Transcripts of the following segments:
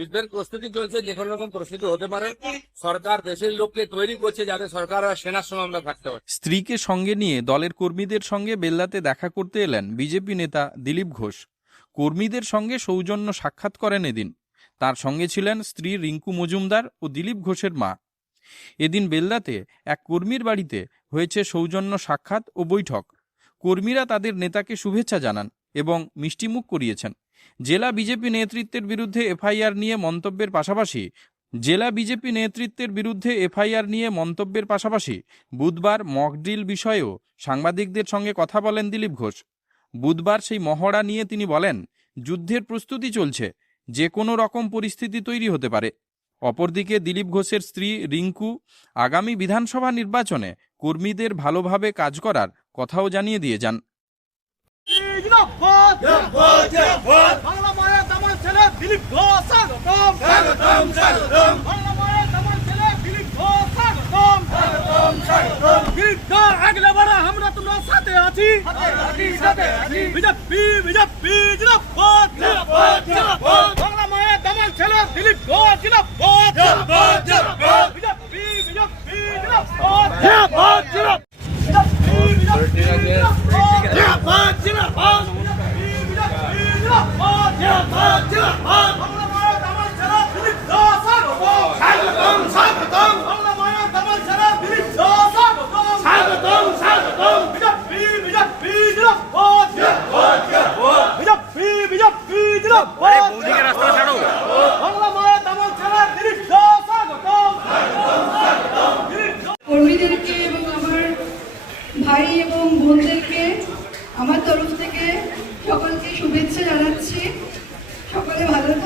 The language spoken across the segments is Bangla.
যুদ্ধের প্রস্তুতি চলছে, যে কোনো রকম পরিস্থিতি হতে পারে। সরকার দেশের লোককে তৈরি করছে যাতে সরকার আর সেনার সঙ্গে আমরা থাকতে পারি। স্ত্রীকে সঙ্গে নিয়ে দলের কর্মীদের সঙ্গে বেল্লাতে দেখা করতে এলেন বিজেপি নেতা দিলীপ ঘোষ। কর্মীদের সঙ্গে সৌজন্য সাক্ষাৎ করেন এদিন। তার সঙ্গে ছিলেন স্ত্রী রিঙ্কু মজুমদার ও দিলীপ ঘোষের মা। এদিন বেল্লাতে এক কর্মীর বাড়িতে হয়েছে সৌজন্য সাক্ষাৎ ও বৈঠক। কর্মীরা তাদের নেতাকে শুভেচ্ছা জানান এবং মিষ্টিমুখ করিয়েছেন। জেলা বিজেপি নেতৃত্বের বিরুদ্ধে এফআইআর নিয়ে মন্তব্যের পাশাপাশি, জেলা বিজেপি নেতৃত্বের বিরুদ্ধে এফআইআর নিয়ে মন্তব্যের পাশাপাশি বুধবার মকড্রিল বিষয়েও সাংবাদিকদের সঙ্গে কথা বলেন দিলীপ ঘোষ। বুধবার সেই মহড়া নিয়ে তিনি বলেন, যুদ্ধের প্রস্তুতি চলছে যে কোনো রকম পরিস্থিতি তৈরি হতে পারে। অপরদিকে দিলীপ ঘোষের স্ত্রী রিঙ্কু আগামী বিধানসভা নির্বাচনে কর্মীদের ভালোভাবে কাজ করার কথাও জানিয়ে দিয়ে যান। জিন্দাবাদ জিন্দাবাদ বাংলা মায়ের দামাল ছেলে দিলীপ ঘোষ স্বাগতম স্বাগতম স্বাগতম বাংলা মায়ের দামাল ছেলে দিলীপ ঘোষ স্বাগতম স্বাগতম স্বাগতম দিলীপ ঘোষ আগলে বাড়া আমরা তোমরা সাথে আছি সাথে আছি বিজেপি বিজেপি জিন্দাবাদ জিন্দাবাদ জিন্দাবাদ বাংলা মায়ের দামাল ছেলে দিলীপ ঘোষ জিন্দাবাদ জিন্দাবাদ জিন্দাবাদ বিজেপি বিজেপি জিন্দাবাদ জিন্দাবাদ জিন্দাবাদ জিন্দাবাদ জিন্দাবাদ 一二三四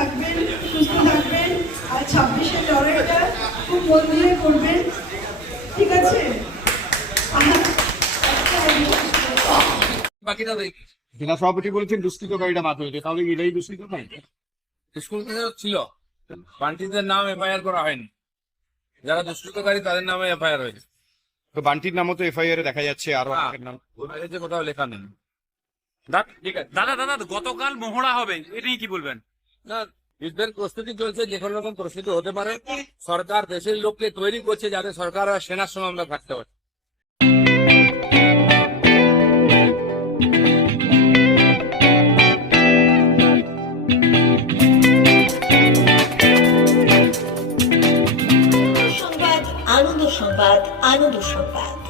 থাকবেন সুস্থ থাকবেন আর ছাব্বিশের লড়াইটা খুব মন দিয়ে করবেন। ঠিক আছে? আমার একটা অনুরোধ। বাকিটা দেখি। জেলা সভাপতি বলেছেন দুষ্কৃতকারীরা মাত্র হয়েছে তাহলে কি দুষ্কৃত নয়? স্কুল ছিল। বান্টিদের নাম এফআইআর করা হয়নি। যারা দুষ্কৃতকারী তাদের নামে এফআইআর হয়েছে। তো বান্টির নামও তো এফআইআর এ দেখা যাচ্ছে আরও হ্যাঁ। নাম। কোথাও লেখা নেই। দাদা দাদা গতকাল মহড়া হবে। এটা নিয়ে কি বলবেন? না যুদ্ধের প্রস্তুতি চলছে, যে কোনো রকম পরিস্থিতি হতে পারে। সরকার দেশের লোককে তৈরি করছে যাতে সরকার আর সেনার সঙ্গে আমরা থাকতে পারি। আনন্দ সংবাদ আনন্দ সংবাদ।